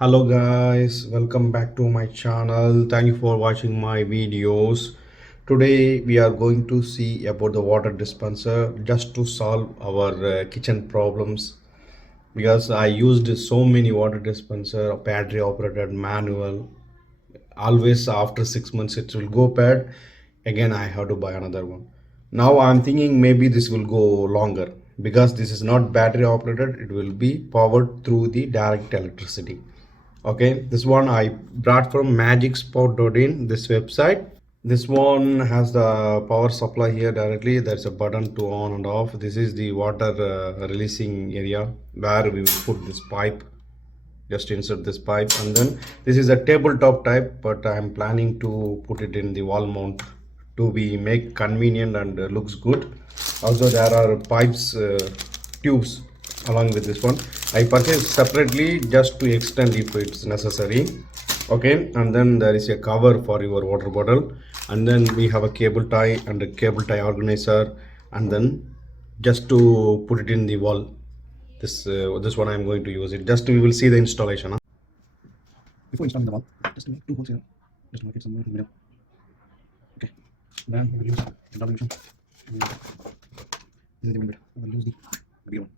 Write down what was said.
Hello guys, welcome back to my channel. Thank you for watching my videos. Today we are going to see about the water dispenser just to solve our kitchen problems because I used so many water dispenser, battery operated, manual. Always after 6 months it will go bad. Again I have to buy another one. Now I'm thinking maybe this will go longer because this is not battery operated. It will be powered through the direct electricity. Okay, this one I brought from magicspot.in, this website. This one has the power supply here directly. There's a button to on and off. This is the water releasing area where we will put this pipe. Just insert this pipe, and then this is a tabletop type, but I'm planning to put it in the wall mount to be make convenient and looks good. Also there are pipes, tubes along with this one. I purchased separately just to extend if it's necessary. Okay, and then there is a cover for your water bottle, and then we have a cable tie and a cable tie organizer, and then just to put it in the wall. This one I'm going to use it. Just we will see the installation. Huh? Before installing the wall, just make two holes here. Just make it somewhere in the middle. Okay. Then we will use the double division. This is the one bit. We will use the bigger one.